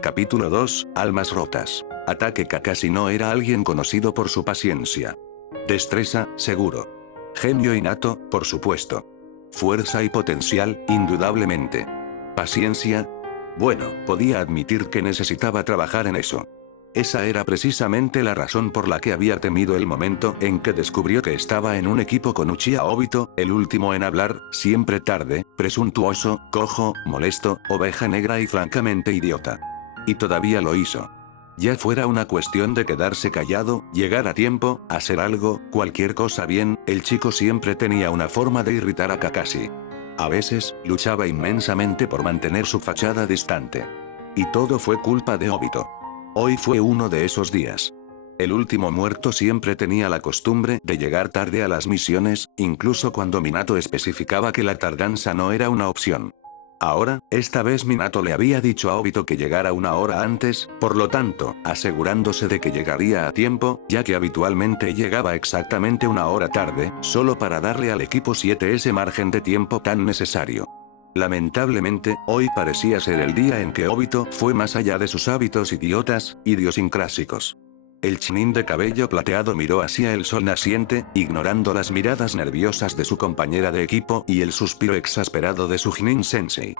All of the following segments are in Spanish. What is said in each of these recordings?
Capítulo 2, Almas rotas. Ataque. Kakashi no era alguien conocido por su paciencia. Destreza, seguro. Genio innato, por supuesto. Fuerza y potencial, indudablemente. Paciencia. Bueno, podía admitir que necesitaba trabajar en eso. Esa era precisamente la razón por la que había temido el momento en que descubrió que estaba en un equipo con Uchiha Obito, el último en hablar, siempre tarde, presuntuoso, cojo, molesto, oveja negra y francamente idiota. Y todavía lo hizo. Ya fuera una cuestión de quedarse callado, llegar a tiempo, hacer algo, cualquier cosa bien, el chico siempre tenía una forma de irritar a Kakashi. A veces, luchaba inmensamente por mantener su fachada distante. Y todo fue culpa de Obito. Hoy fue uno de esos días. El último muerto siempre tenía la costumbre de llegar tarde a las misiones, incluso cuando Minato especificaba que la tardanza no era una opción. Ahora, esta vez Minato le había dicho a Obito que llegara una hora antes, por lo tanto, asegurándose de que llegaría a tiempo, ya que habitualmente llegaba exactamente una hora tarde, solo para darle al equipo 7 ese margen de tiempo tan necesario. Lamentablemente, hoy parecía ser el día en que Obito fue más allá de sus hábitos idiotas, idiosincrásicos. El chinín de cabello plateado miró hacia el sol naciente, ignorando las miradas nerviosas de su compañera de equipo y el suspiro exasperado de su Chunin-sensei.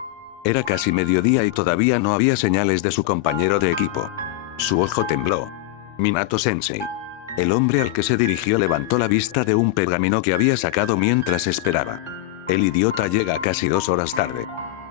Era casi mediodía y todavía no había señales de su compañero de equipo. Su ojo tembló. Minato-sensei. El hombre al que se dirigió levantó la vista de un pergamino que había sacado mientras esperaba. El idiota llega casi 2 horas tarde.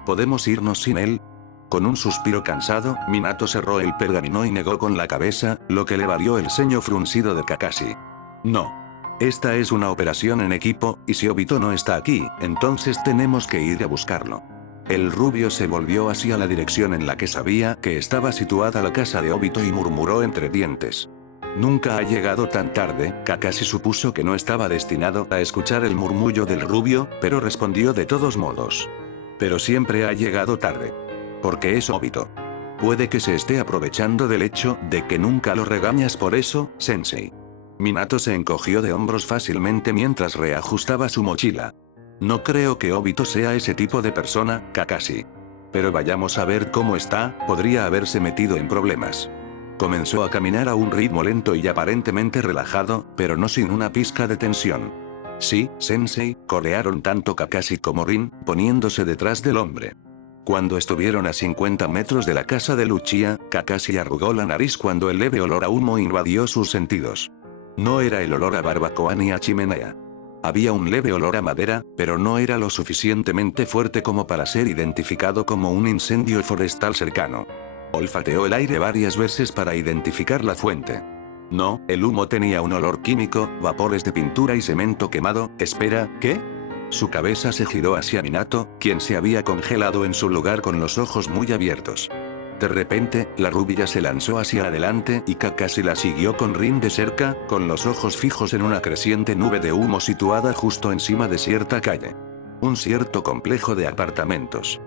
¿Podemos irnos sin él? Con un suspiro cansado, Minato cerró el pergamino y negó con la cabeza, lo que le valió el ceño fruncido de Kakashi. No. Esta es una operación en equipo, y si Obito no está aquí, entonces tenemos que ir a buscarlo. El rubio se volvió hacia la dirección en la que sabía que estaba situada la casa de Obito y murmuró entre dientes. Nunca ha llegado tan tarde. Kakashi supuso que no estaba destinado a escuchar el murmullo del rubio, pero respondió de todos modos. Pero siempre ha llegado tarde. Porque es Obito. Puede que se esté aprovechando del hecho de que nunca lo regañas por eso, sensei. Minato se encogió de hombros fácilmente mientras reajustaba su mochila. No creo que Obito sea ese tipo de persona, Kakashi. Pero vayamos a ver cómo está, podría haberse metido en problemas. Comenzó a caminar a un ritmo lento y aparentemente relajado, pero no sin una pizca de tensión. Sí, sensei, corearon tanto Kakashi como Rin, poniéndose detrás del hombre. Cuando estuvieron a 50 metros de la casa de Uchiha, Kakashi arrugó la nariz cuando el leve olor a humo invadió sus sentidos. No era el olor a barbacoa ni a chimenea. Había un leve olor a madera, pero no era lo suficientemente fuerte como para ser identificado como un incendio forestal cercano. Olfateó el aire varias veces para identificar la fuente. No, el humo tenía un olor químico, vapores de pintura y cemento quemado. Espera, ¿qué? Su cabeza se giró hacia Minato, quien se había congelado en su lugar con los ojos muy abiertos. De repente, la rubia se lanzó hacia adelante y Kakashi la siguió con Rin de cerca, con los ojos fijos en una creciente nube de humo situada justo encima de cierta calle. Un cierto complejo de apartamentos.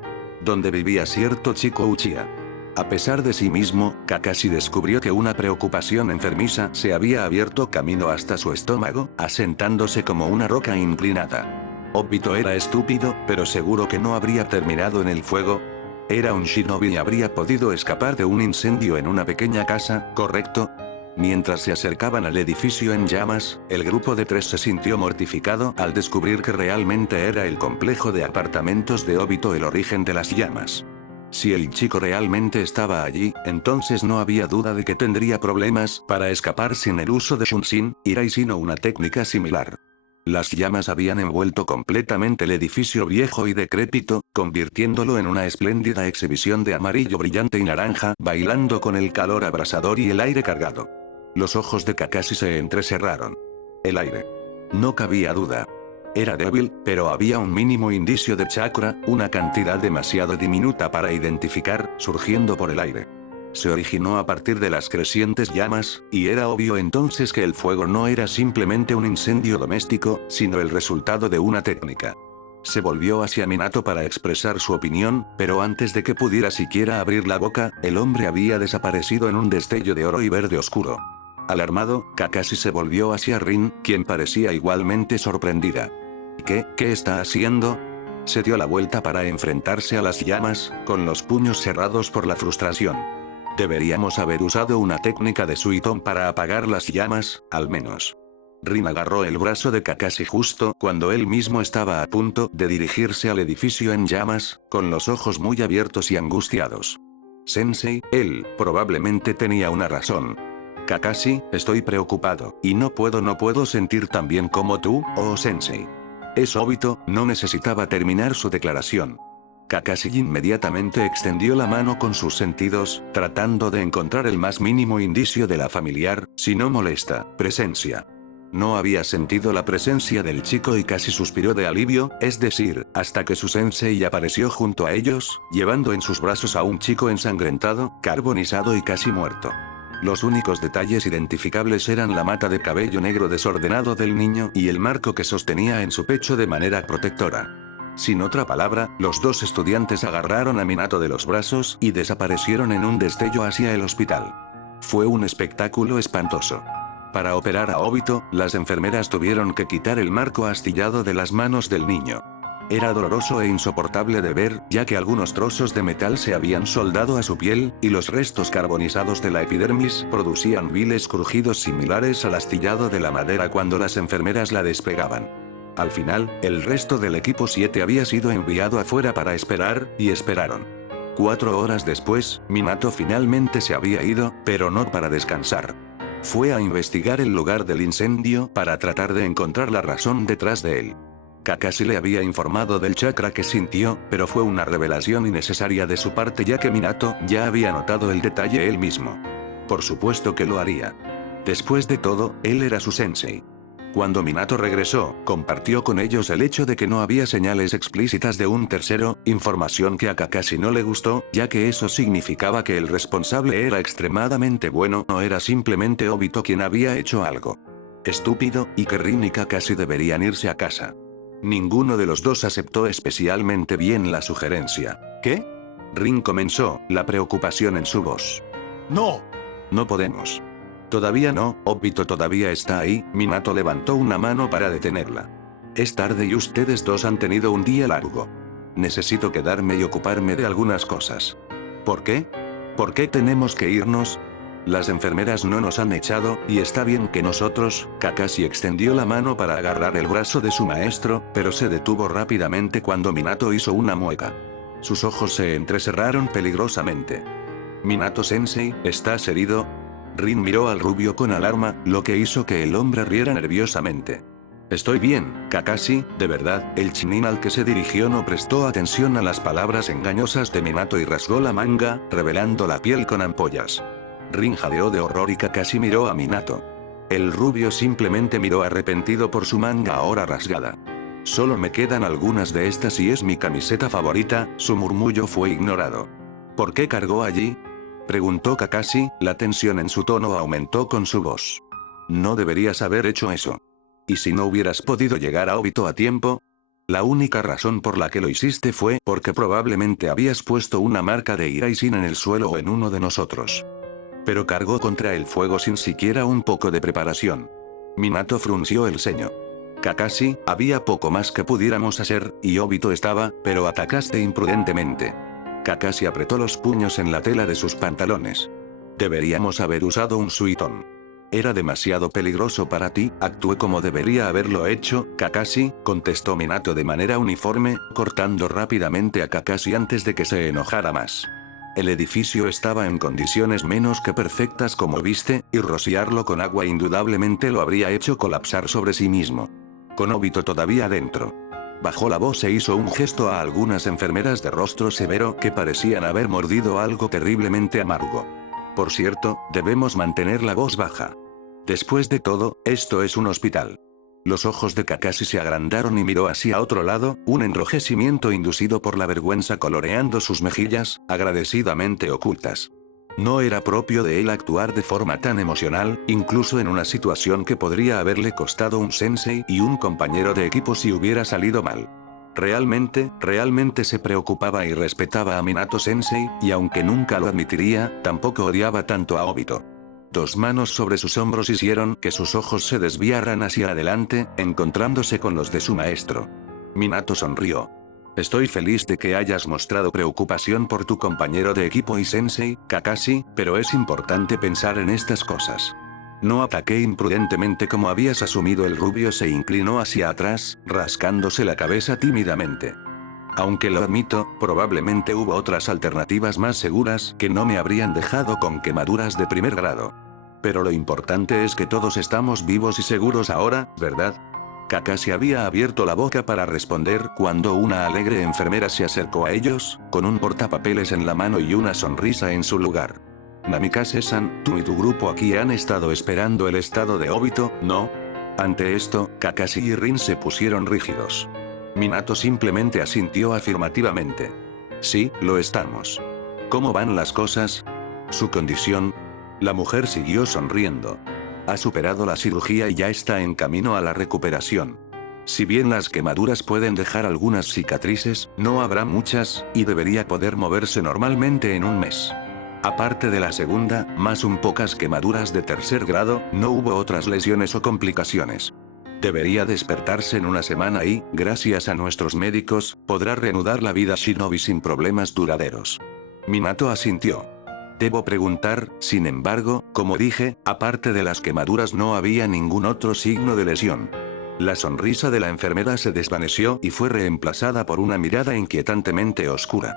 Donde vivía cierto chico Uchiha. A pesar de sí mismo, Kakashi descubrió que una preocupación enfermiza se había abierto camino hasta su estómago, asentándose como una roca inclinada. Obito era estúpido, pero seguro que no habría terminado en el fuego. Era un shinobi y habría podido escapar de un incendio en una pequeña casa, ¿correcto? Mientras se acercaban al edificio en llamas, el grupo de 3 se sintió mortificado al descubrir que realmente era el complejo de apartamentos de Obito el origen de las llamas. Si el chico realmente estaba allí, entonces no había duda de que tendría problemas para escapar sin el uso de Shunshin, Iraishin o una técnica similar. Las llamas habían envuelto completamente el edificio viejo y decrépito, convirtiéndolo en una espléndida exhibición de amarillo brillante y naranja, bailando con el calor abrasador y el aire cargado. Los ojos de Kakashi se entrecerraron. El aire. No cabía duda. Era débil, pero había un mínimo indicio de chakra, una cantidad demasiado diminuta para identificar, surgiendo por el aire. Se originó a partir de las crecientes llamas, y era obvio entonces que el fuego no era simplemente un incendio doméstico, sino el resultado de una técnica. Se volvió hacia Minato para expresar su opinión, pero antes de que pudiera siquiera abrir la boca, el hombre había desaparecido en un destello de oro y verde oscuro. Alarmado, Kakashi se volvió hacia Rin, quien parecía igualmente sorprendida. ¿Qué está haciendo? Se dio la vuelta para enfrentarse a las llamas, con los puños cerrados por la frustración. Deberíamos haber usado una técnica de Suiton para apagar las llamas, al menos. Rin agarró el brazo de Kakashi justo cuando él mismo estaba a punto de dirigirse al edificio en llamas, con los ojos muy abiertos y angustiados. Sensei, él, probablemente tenía una razón. Kakashi, estoy preocupado, y no puedo sentir tan bien como tú, oh Sensei. Obito, no necesitaba terminar su declaración. Kakashi inmediatamente extendió la mano con sus sentidos, tratando de encontrar el más mínimo indicio de la familiar, si no molesta, presencia. No había sentido la presencia del chico y casi suspiró de alivio, es decir, hasta que su sensei apareció junto a ellos, llevando en sus brazos a un chico ensangrentado, carbonizado y casi muerto. Los únicos detalles identificables eran la mata de cabello negro desordenado del niño y el marco que sostenía en su pecho de manera protectora. Sin otra palabra, los dos estudiantes agarraron a Minato de los brazos y desaparecieron en un destello hacia el hospital. Fue un espectáculo espantoso. Para operar a Obito, las enfermeras tuvieron que quitar el marco astillado de las manos del niño. Era doloroso e insoportable de ver, ya que algunos trozos de metal se habían soldado a su piel, y los restos carbonizados de la epidermis producían viles crujidos similares al astillado de la madera cuando las enfermeras la despegaban. Al final, el resto del equipo 7 había sido enviado afuera para esperar, y esperaron. 4 horas después, Minato finalmente se había ido, pero no para descansar. Fue a investigar el lugar del incendio para tratar de encontrar la razón detrás de él. Kakashi le había informado del chakra que sintió, pero fue una revelación innecesaria de su parte ya que Minato ya había notado el detalle él mismo. Por supuesto que lo haría. Después de todo, él era su sensei. Cuando Minato regresó, compartió con ellos el hecho de que no había señales explícitas de un tercero, información que a Kakashi no le gustó, ya que eso significaba que el responsable era extremadamente bueno, no era simplemente Obito quien había hecho algo estúpido, y que Rin y Kakashi deberían irse a casa. Ninguno de los dos aceptó especialmente bien la sugerencia. ¿Qué? Rin comenzó, la preocupación en su voz. No. No podemos. Todavía no, Obito todavía está ahí. Minato levantó una mano para detenerla. Es tarde y ustedes dos han tenido un día largo. Necesito quedarme y ocuparme de algunas cosas. ¿Por qué? ¿Por qué tenemos que irnos? Las enfermeras no nos han echado, y está bien que nosotros. Kakashi extendió la mano para agarrar el brazo de su maestro, pero se detuvo rápidamente cuando Minato hizo una mueca. Sus ojos se entrecerraron peligrosamente. Minato-sensei, ¿estás herido? Rin miró al rubio con alarma, lo que hizo que el hombre riera nerviosamente. Estoy bien, Kakashi, de verdad. El Chunin al que se dirigió no prestó atención a las palabras engañosas de Minato y rasgó la manga, revelando la piel con ampollas. Rin jadeó de horror y Kakashi miró a Minato. El rubio simplemente miró arrepentido por su manga ahora rasgada. Solo me quedan algunas de estas y es mi camiseta favorita, su murmullo fue ignorado. ¿Por qué cargó allí? Preguntó Kakashi, la tensión en su tono aumentó con su voz. No deberías haber hecho eso. ¿Y si no hubieras podido llegar a Obito a tiempo? La única razón por la que lo hiciste fue porque probablemente habías puesto una marca de Iraisin en el suelo o en uno de nosotros. Pero cargó contra el fuego sin siquiera un poco de preparación. Minato frunció el ceño. Kakashi, había poco más que pudiéramos hacer, y Obito estaba, pero atacaste imprudentemente. Kakashi apretó los puños en la tela de sus pantalones. Deberíamos haber usado un Suiton. Era demasiado peligroso para ti, actué como debería haberlo hecho, Kakashi, contestó Minato de manera uniforme, cortando rápidamente a Kakashi antes de que se enojara más. El edificio estaba en condiciones menos que perfectas como viste, y rociarlo con agua indudablemente lo habría hecho colapsar sobre sí mismo. Con Obito todavía dentro. Bajó la voz e hizo un gesto a algunas enfermeras de rostro severo que parecían haber mordido algo terriblemente amargo. Por cierto, debemos mantener la voz baja. Después de todo, esto es un hospital. Los ojos de Kakashi se agrandaron y miró hacia otro lado, un enrojecimiento inducido por la vergüenza coloreando sus mejillas, agradecidamente ocultas. No era propio de él actuar de forma tan emocional, incluso en una situación que podría haberle costado un sensei y un compañero de equipo si hubiera salido mal. Realmente se preocupaba y respetaba a Minato Sensei, y aunque nunca lo admitiría, tampoco odiaba tanto a Obito. Dos manos sobre sus hombros hicieron que sus ojos se desviaran hacia adelante, encontrándose con los de su maestro. Minato sonrió. Estoy feliz de que hayas mostrado preocupación por tu compañero de equipo y sensei, Kakashi, pero es importante pensar en estas cosas. No ataqué imprudentemente como habías asumido. El rubio se inclinó hacia atrás, rascándose la cabeza tímidamente. Aunque lo admito, probablemente hubo otras alternativas más seguras que no me habrían dejado con quemaduras de primer grado. Pero lo importante es que todos estamos vivos y seguros ahora, ¿verdad? Kakashi había abierto la boca para responder cuando una alegre enfermera se acercó a ellos, con un portapapeles en la mano y una sonrisa en su lugar. Namikaze-san, tú y tu grupo aquí han estado esperando el estado de Obito, ¿no? Ante esto, Kakashi y Rin se pusieron rígidos. Minato simplemente asintió afirmativamente. Sí, lo estamos. ¿Cómo van las cosas? ¿Su condición? La mujer siguió sonriendo. Ha superado la cirugía y ya está en camino a la recuperación. Si bien las quemaduras pueden dejar algunas cicatrices, no habrá muchas, y debería poder moverse normalmente en un mes. Aparte de la segunda, más un pocas quemaduras de tercer grado, no hubo otras lesiones o complicaciones. Debería despertarse en una semana y, gracias a nuestros médicos, podrá reanudar la vida shinobi sin problemas duraderos. Minato asintió. Debo preguntar, sin embargo, como dije, aparte de las quemaduras no había ningún otro signo de lesión. La sonrisa de la enfermera se desvaneció y fue reemplazada por una mirada inquietantemente oscura.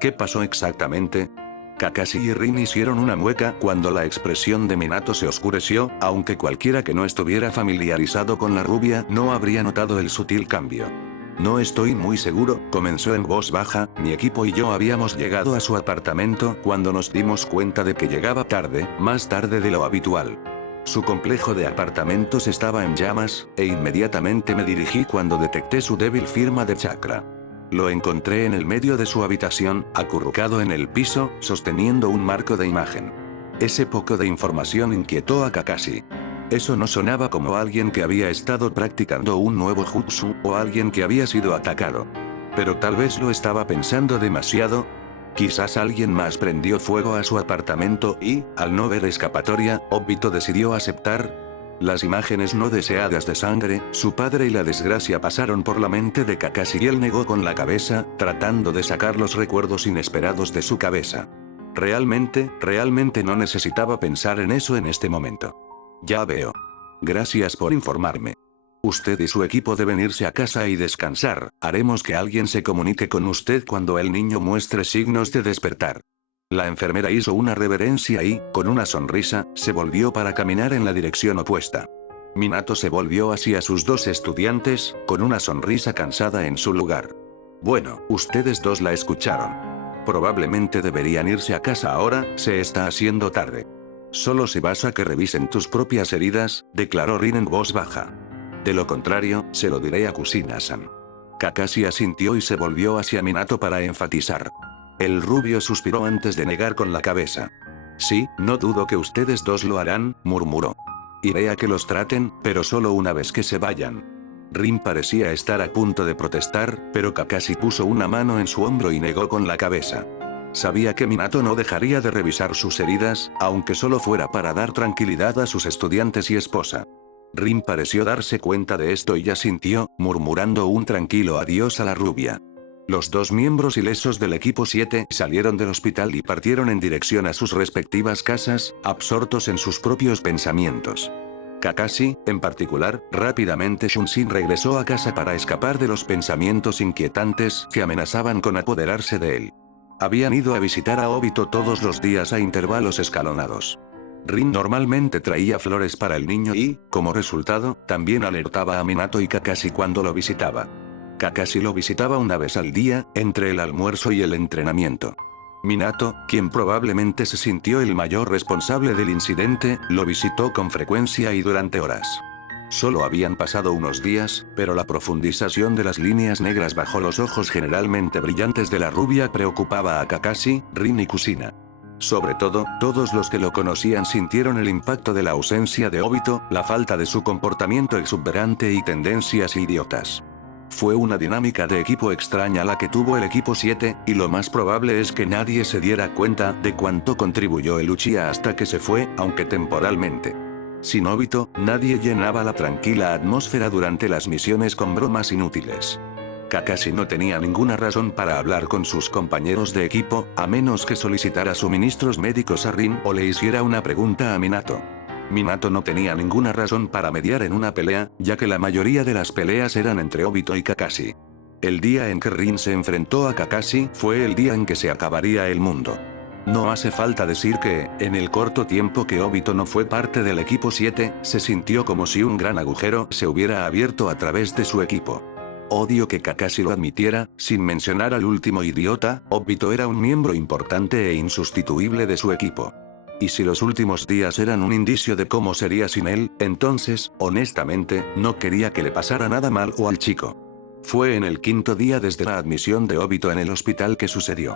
¿Qué pasó exactamente? Kakashi y Rin hicieron una mueca cuando la expresión de Minato se oscureció, aunque cualquiera que no estuviera familiarizado con la rubia no habría notado el sutil cambio. No estoy muy seguro, comenzó en voz baja, mi equipo y yo habíamos llegado a su apartamento cuando nos dimos cuenta de que llegaba tarde, más tarde de lo habitual. Su complejo de apartamentos estaba en llamas, e inmediatamente me dirigí cuando detecté su débil firma de chakra. Lo encontré en el medio de su habitación, acurrucado en el piso, sosteniendo un marco de imagen. Ese poco de información inquietó a Kakashi. Eso no sonaba como alguien que había estado practicando un nuevo jutsu, o alguien que había sido atacado. Pero tal vez lo estaba pensando demasiado. Quizás alguien más prendió fuego a su apartamento y, al no ver escapatoria, Obito decidió aceptar. Las imágenes no deseadas de sangre, su padre y la desgracia pasaron por la mente de Kakashi y él negó con la cabeza, tratando de sacar los recuerdos inesperados de su cabeza. Realmente no necesitaba pensar en eso en este momento. Ya veo. Gracias por informarme. Usted y su equipo deben irse a casa y descansar, haremos que alguien se comunique con usted cuando el niño muestre signos de despertar. La enfermera hizo una reverencia y, con una sonrisa, se volvió para caminar en la dirección opuesta. Minato se volvió hacia sus dos estudiantes, con una sonrisa cansada en su lugar. Bueno, ustedes dos la escucharon. Probablemente deberían irse a casa ahora, se está haciendo tarde. Solo se basa a que revisen tus propias heridas, declaró Rin en voz baja. De lo contrario, se lo diré a Kusina-san. Kakashi asintió y se volvió hacia Minato para enfatizar. El rubio suspiró antes de negar con la cabeza. Sí, no dudo que ustedes dos lo harán, murmuró. Iré a que los traten, pero solo una vez que se vayan. Rin parecía estar a punto de protestar, pero Kakashi puso una mano en su hombro y negó con la cabeza. Sabía que Minato no dejaría de revisar sus heridas, aunque solo fuera para dar tranquilidad a sus estudiantes y esposa. Rin pareció darse cuenta de esto y asintió, murmurando un tranquilo adiós a la rubia. Los dos miembros ilesos del equipo 7 salieron del hospital y partieron en dirección a sus respectivas casas, absortos en sus propios pensamientos. Kakashi, en particular, rápidamente Shunshin regresó a casa para escapar de los pensamientos inquietantes que amenazaban con apoderarse de él. Habían ido a visitar a Obito todos los días a intervalos escalonados. Rin normalmente traía flores para el niño y, como resultado, también alertaba a Minato y Kakashi cuando lo visitaba. Kakashi lo visitaba una vez al día, entre el almuerzo y el entrenamiento. Minato, quien probablemente se sintió el mayor responsable del incidente, lo visitó con frecuencia y durante horas. Solo habían pasado unos días, pero la profundización de las líneas negras bajo los ojos generalmente brillantes de la rubia preocupaba a Kakashi, Rin y Kusina. Sobre todo, todos los que lo conocían sintieron el impacto de la ausencia de Obito, la falta de su comportamiento exuberante y tendencias idiotas. Fue una dinámica de equipo extraña la que tuvo el equipo 7, y lo más probable es que nadie se diera cuenta de cuánto contribuyó el Uchiha hasta que se fue, aunque temporalmente. Sin Obito, nadie llenaba la tranquila atmósfera durante las misiones con bromas inútiles. Kakashi no tenía ninguna razón para hablar con sus compañeros de equipo, a menos que solicitara suministros médicos a Rin o le hiciera una pregunta a Minato. Minato no tenía ninguna razón para mediar en una pelea, ya que la mayoría de las peleas eran entre Obito y Kakashi. El día en que Rin se enfrentó a Kakashi fue el día en que se acabaría el mundo. No hace falta decir que, en el corto tiempo que Obito no fue parte del equipo 7, se sintió como si un gran agujero se hubiera abierto a través de su equipo. Odio que Kakashi lo admitiera, sin mencionar al último idiota, Obito era un miembro importante e insustituible de su equipo. Y si los últimos días eran un indicio de cómo sería sin él, entonces, honestamente, no quería que le pasara nada mal o al chico. Fue en el quinto día desde la admisión de Obito en el hospital que sucedió.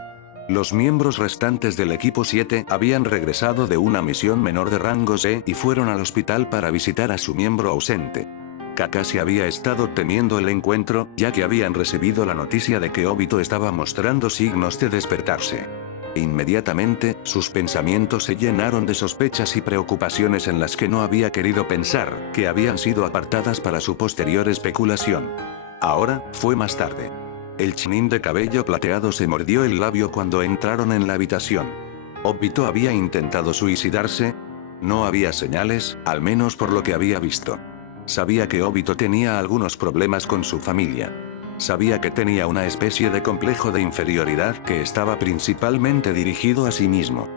Los miembros restantes del equipo 7 habían regresado de una misión menor de rango C y fueron al hospital para visitar a su miembro ausente. Kakashi había estado temiendo el encuentro, ya que habían recibido la noticia de que Obito estaba mostrando signos de despertarse. Inmediatamente, sus pensamientos se llenaron de sospechas y preocupaciones en las que no había querido pensar, que habían sido apartadas para su posterior especulación. Ahora, fue más tarde. El Chunin de cabello plateado se mordió el labio cuando entraron en la habitación. ¿Obito había intentado suicidarse? No había señales, al menos por lo que había visto. Sabía que Obito tenía algunos problemas con su familia. Sabía que tenía una especie de complejo de inferioridad que estaba principalmente dirigido a sí mismo.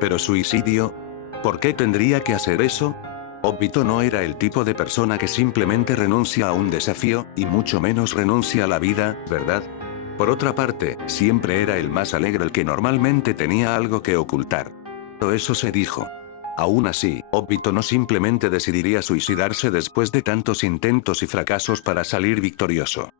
¿Pero suicidio? ¿Por qué tendría que hacer eso? Obito no era el tipo de persona que simplemente renuncia a un desafío, y mucho menos renuncia a la vida, ¿verdad? Por otra parte, siempre era el más alegre el que normalmente tenía algo que ocultar. Todo eso se dijo. Aún así, Obito no simplemente decidiría suicidarse después de tantos intentos y fracasos para salir victorioso.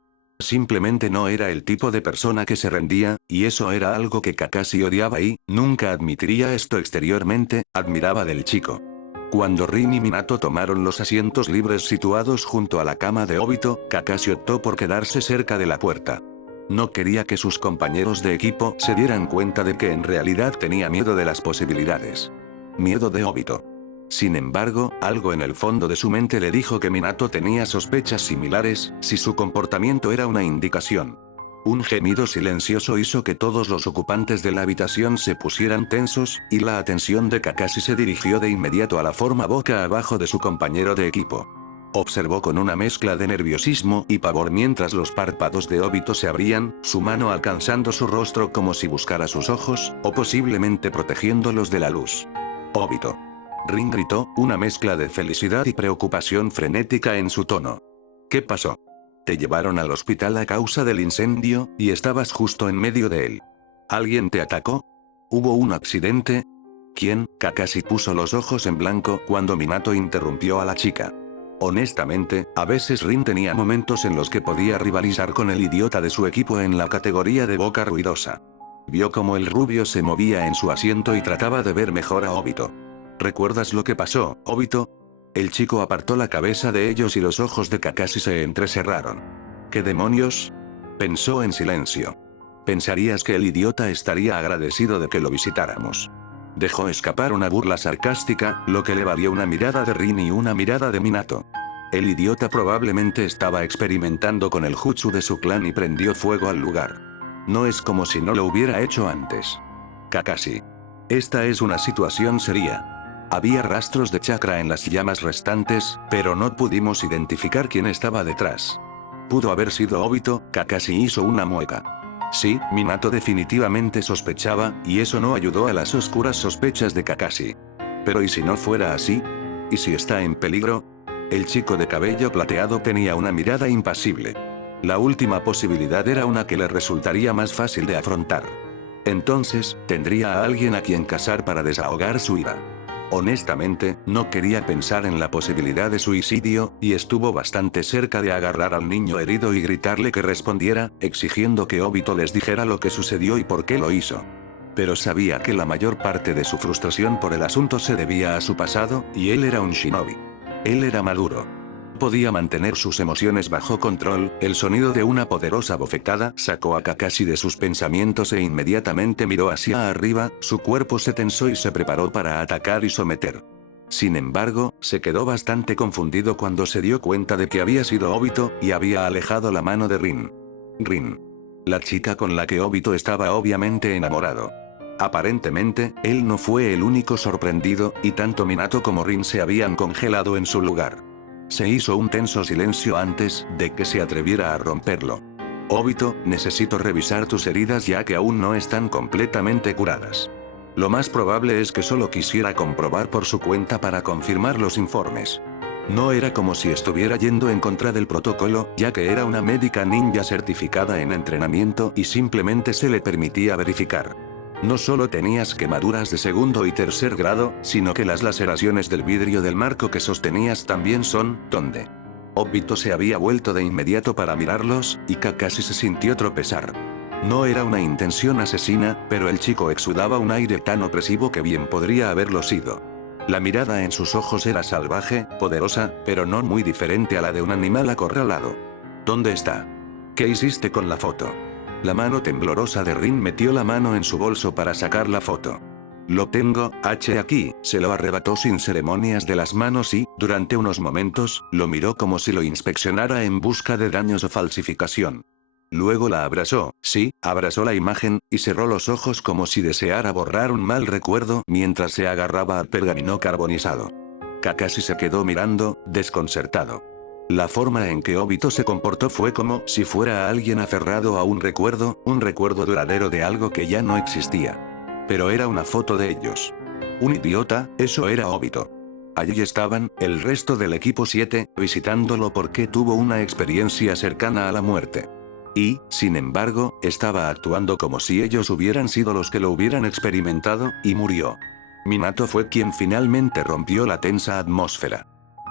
Simplemente no era el tipo de persona que se rendía, y eso era algo que Kakashi odiaba y, nunca admitiría esto exteriormente, admiraba del chico. Cuando Rin y Minato tomaron los asientos libres situados junto a la cama de Obito, Kakashi optó por quedarse cerca de la puerta. No quería que sus compañeros de equipo se dieran cuenta de que en realidad tenía miedo de las posibilidades. Miedo de Obito. Sin embargo, algo en el fondo de su mente le dijo que Minato tenía sospechas similares, si su comportamiento era una indicación. Un gemido silencioso hizo que todos los ocupantes de la habitación se pusieran tensos, y la atención de Kakashi se dirigió de inmediato a la forma boca abajo de su compañero de equipo. Observó con una mezcla de nerviosismo y pavor mientras los párpados de Obito se abrían, su mano alcanzando su rostro como si buscara sus ojos, o posiblemente protegiéndolos de la luz. Obito. Rin gritó, una mezcla de felicidad y preocupación frenética en su tono. ¿Qué pasó? Te llevaron al hospital a causa del incendio, y estabas justo en medio de él. ¿Alguien te atacó? ¿Hubo un accidente? ¿Quién? Kakashi puso los ojos en blanco cuando Minato interrumpió a la chica. Honestamente, a veces Rin tenía momentos en los que podía rivalizar con el idiota de su equipo en la categoría de boca ruidosa. Vio cómo el rubio se movía en su asiento y trataba de ver mejor a Obito. ¿Recuerdas lo que pasó, Obito? El chico apartó la cabeza de ellos y los ojos de Kakashi se entrecerraron. ¿Qué demonios? Pensó en silencio. Pensarías que el idiota estaría agradecido de que lo visitáramos. Dejó escapar una burla sarcástica, lo que le valió una mirada de Rin y una mirada de Minato. El idiota probablemente estaba experimentando con el jutsu de su clan y prendió fuego al lugar. No es como si no lo hubiera hecho antes. Kakashi. Esta es una situación seria. Había rastros de chakra en las llamas restantes, pero no pudimos identificar quién estaba detrás. ¿Pudo haber sido Obito? Kakashi hizo una mueca. Sí, Minato definitivamente sospechaba, y eso no ayudó a las oscuras sospechas de Kakashi. Pero ¿y si no fuera así? ¿Y si está en peligro? El chico de cabello plateado tenía una mirada impasible. La última posibilidad era una que le resultaría más fácil de afrontar. Entonces, tendría a alguien a quien cazar para desahogar su ira. Honestamente, no quería pensar en la posibilidad de suicidio, y estuvo bastante cerca de agarrar al niño herido y gritarle que respondiera, exigiendo que Obito les dijera lo que sucedió y por qué lo hizo. Pero sabía que la mayor parte de su frustración por el asunto se debía a su pasado, y él era un shinobi. Él era maduro. Podía mantener sus emociones bajo control. El sonido de una poderosa bofetada sacó a Kakashi de sus pensamientos e inmediatamente miró hacia arriba, su cuerpo se tensó y se preparó para atacar y someter. Sin embargo, se quedó bastante confundido cuando se dio cuenta de que había sido Obito, y había alejado la mano de Rin. Rin. La chica con la que Obito estaba obviamente enamorado. Aparentemente, él no fue el único sorprendido, y tanto Minato como Rin se habían congelado en su lugar. Se hizo un tenso silencio antes de que se atreviera a romperlo. Obito, necesito revisar tus heridas ya que aún no están completamente curadas. Lo más probable es que solo quisiera comprobar por su cuenta para confirmar los informes. No era como si estuviera yendo en contra del protocolo, ya que era una médica ninja certificada en entrenamiento y simplemente se le permitía verificar. No solo tenías quemaduras de segundo y tercer grado, sino que las laceraciones del vidrio del marco que sostenías también son, ¿dónde? Obito se había vuelto de inmediato para mirarlos, y Kakashi se sintió tropezar. No era una intención asesina, pero el chico exudaba un aire tan opresivo que bien podría haberlo sido. La mirada en sus ojos era salvaje, poderosa, pero no muy diferente a la de un animal acorralado. ¿Dónde está? ¿Qué hiciste con la foto? La mano temblorosa de Rin metió la mano en su bolso para sacar la foto. Lo tengo, aquí, se lo arrebató sin ceremonias de las manos y, durante unos momentos, lo miró como si lo inspeccionara en busca de daños o falsificación. Luego la abrazó, sí, abrazó la imagen, y cerró los ojos como si deseara borrar un mal recuerdo mientras se agarraba al pergamino carbonizado. Kakashi se quedó mirando, desconcertado. La forma en que Obito se comportó fue como si fuera alguien aferrado a un recuerdo duradero de algo que ya no existía. Pero era una foto de ellos. Un idiota, eso era Obito. Allí estaban, el resto del equipo 7, visitándolo porque tuvo una experiencia cercana a la muerte. Y, sin embargo, estaba actuando como si ellos hubieran sido los que lo hubieran experimentado, y murió. Minato fue quien finalmente rompió la tensa atmósfera.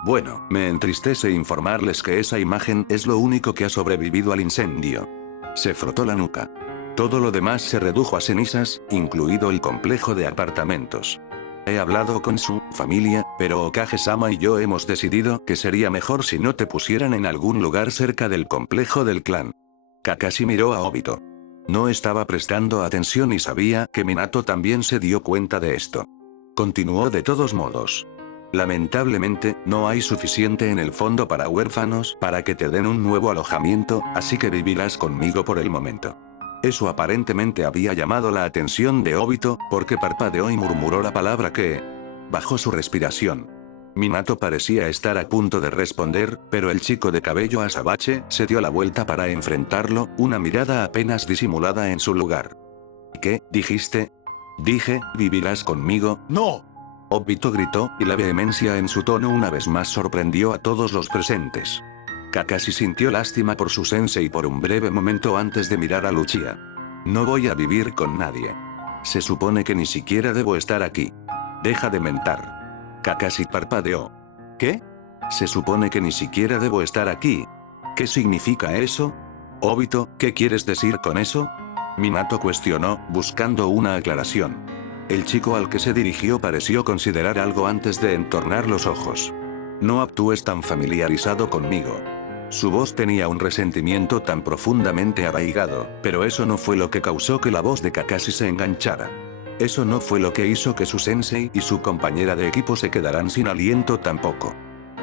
Bueno, me entristece informarles que esa imagen es lo único que ha sobrevivido al incendio. Se frotó la nuca. Todo lo demás se redujo a cenizas, incluido el complejo de apartamentos. He hablado con su familia, pero Okage-sama y yo hemos decidido que sería mejor si no te pusieran en algún lugar cerca del complejo del clan. Kakashi miró a Obito. No estaba prestando atención y sabía que Minato también se dio cuenta de esto. Continuó de todos modos. Lamentablemente, no hay suficiente en el fondo para huérfanos para que te den un nuevo alojamiento, así que vivirás conmigo por el momento. Eso aparentemente había llamado la atención de Obito, porque parpadeó y murmuró la palabra que... bajó su respiración. Minato parecía estar a punto de responder, pero el chico de cabello azabache se dio la vuelta para enfrentarlo, una mirada apenas disimulada en su lugar. ¿Qué, dijiste? Dije, ¿vivirás conmigo? ¡No! Obito gritó, y la vehemencia en su tono una vez más sorprendió a todos los presentes. Kakashi sintió lástima por su sensei por un breve momento antes de mirar a Luchia. No voy a vivir con nadie. Se supone que ni siquiera debo estar aquí. Deja de mentar. Kakashi parpadeó. ¿Qué? Se supone que ni siquiera debo estar aquí. ¿Qué significa eso? Obito, ¿qué quieres decir con eso? Minato cuestionó, buscando una aclaración. El chico al que se dirigió pareció considerar algo antes de entornar los ojos. No actúes tan familiarizado conmigo. Su voz tenía un resentimiento tan profundamente arraigado, pero eso no fue lo que causó que la voz de Kakashi se enganchara. Eso no fue lo que hizo que su sensei y su compañera de equipo se quedaran sin aliento tampoco.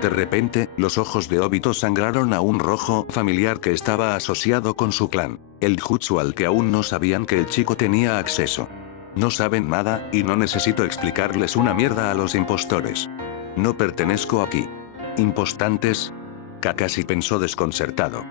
De repente, los ojos de Obito sangraron a un rojo familiar que estaba asociado con su clan, el jutsu al que aún no sabían que el chico tenía acceso. No saben nada, y no necesito explicarles una mierda a los impostores. No pertenezco aquí. ¿Impostantes? Kakashi pensó desconcertado.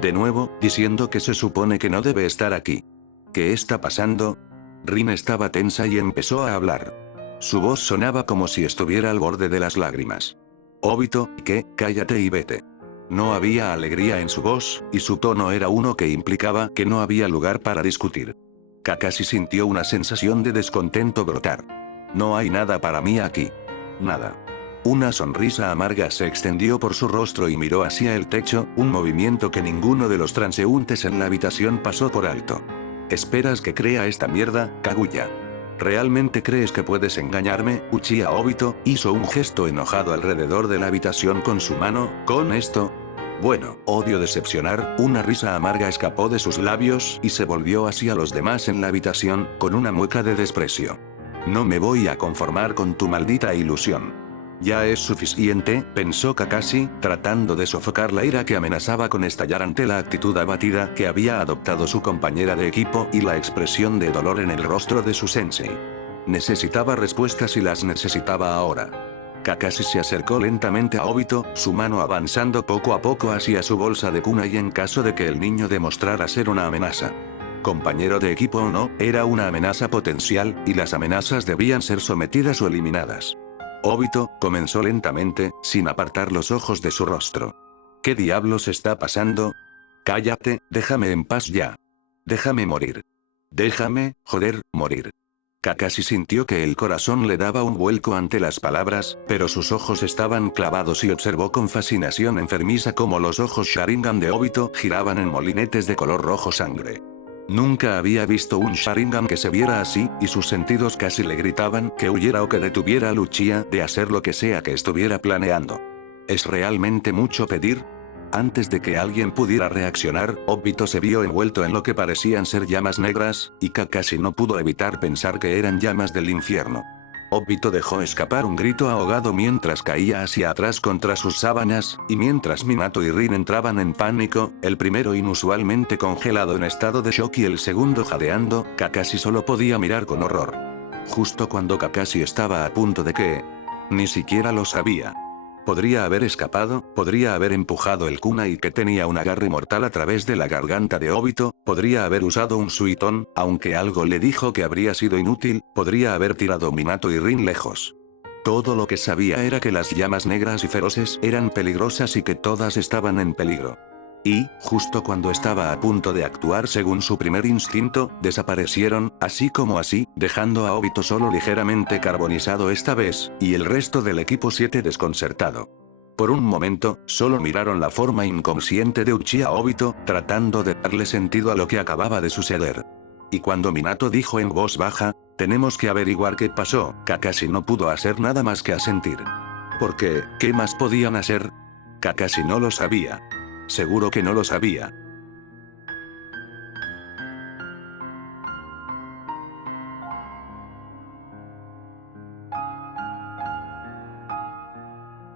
De nuevo, diciendo que se supone que no debe estar aquí. ¿Qué está pasando? Rin estaba tensa y empezó a hablar. Su voz sonaba como si estuviera al borde de las lágrimas. Obito, ¿qué? Cállate y vete. No había alegría en su voz, y su tono era uno que implicaba que no había lugar para discutir. Kakashi sintió una sensación de descontento brotar. No hay nada para mí aquí. Nada. Una sonrisa amarga se extendió por su rostro y miró hacia el techo, un movimiento que ninguno de los transeúntes en la habitación pasó por alto. ¿Esperas que crea esta mierda, Kaguya? ¿Realmente crees que puedes engañarme? Uchiha Obito hizo un gesto enojado alrededor de la habitación con su mano. ¿Con esto? Bueno, odio decepcionar, una risa amarga escapó de sus labios y se volvió hacia los demás en la habitación, con una mueca de desprecio. No me voy a conformar con tu maldita ilusión. Ya es suficiente, pensó Kakashi, tratando de sofocar la ira que amenazaba con estallar ante la actitud abatida que había adoptado su compañera de equipo y la expresión de dolor en el rostro de su sensei. Necesitaba respuestas y las necesitaba ahora. Kakashi se acercó lentamente a Obito, su mano avanzando poco a poco hacia su bolsa de kunai en caso de que el niño demostrara ser una amenaza. Compañero de equipo o no, era una amenaza potencial, y las amenazas debían ser sometidas o eliminadas. Obito, comenzó lentamente, sin apartar los ojos de su rostro. ¿Qué diablos está pasando? Cállate, déjame en paz ya. Déjame morir. Déjame, joder, morir. Kakashi sintió que el corazón le daba un vuelco ante las palabras, pero sus ojos estaban clavados y observó con fascinación enfermiza cómo los ojos Sharingan de Obito giraban en molinetes de color rojo sangre. Nunca había visto un Sharingan que se viera así, y sus sentidos casi le gritaban que huyera o que detuviera a Luchia de hacer lo que sea que estuviera planeando. ¿Es realmente mucho pedir? Antes de que alguien pudiera reaccionar, Obito se vio envuelto en lo que parecían ser llamas negras, y Kakashi no pudo evitar pensar que eran llamas del infierno. Obito dejó escapar un grito ahogado mientras caía hacia atrás contra sus sábanas, y mientras Minato y Rin entraban en pánico, el primero inusualmente congelado en estado de shock y el segundo jadeando, Kakashi solo podía mirar con horror. Justo cuando Kakashi estaba a punto de que... Ni siquiera lo sabía. Podría haber escapado, podría haber empujado el kunai que tenía un agarre mortal a través de la garganta de Obito, podría haber usado un suitón, aunque algo le dijo que habría sido inútil, podría haber tirado Minato y Rin lejos. Todo lo que sabía era que las llamas negras y feroces eran peligrosas y que todas estaban en peligro. Y, justo cuando estaba a punto de actuar según su primer instinto, desaparecieron, así como así, dejando a Obito solo ligeramente carbonizado esta vez, y el resto del equipo 7 desconcertado. Por un momento, solo miraron la forma inconsciente de Uchiha Obito, tratando de darle sentido a lo que acababa de suceder. Y cuando Minato dijo en voz baja, tenemos que averiguar qué pasó, Kakashi no pudo hacer nada más que asentir. Porque, ¿qué más podían hacer? Kakashi no lo sabía. Seguro que no lo sabía.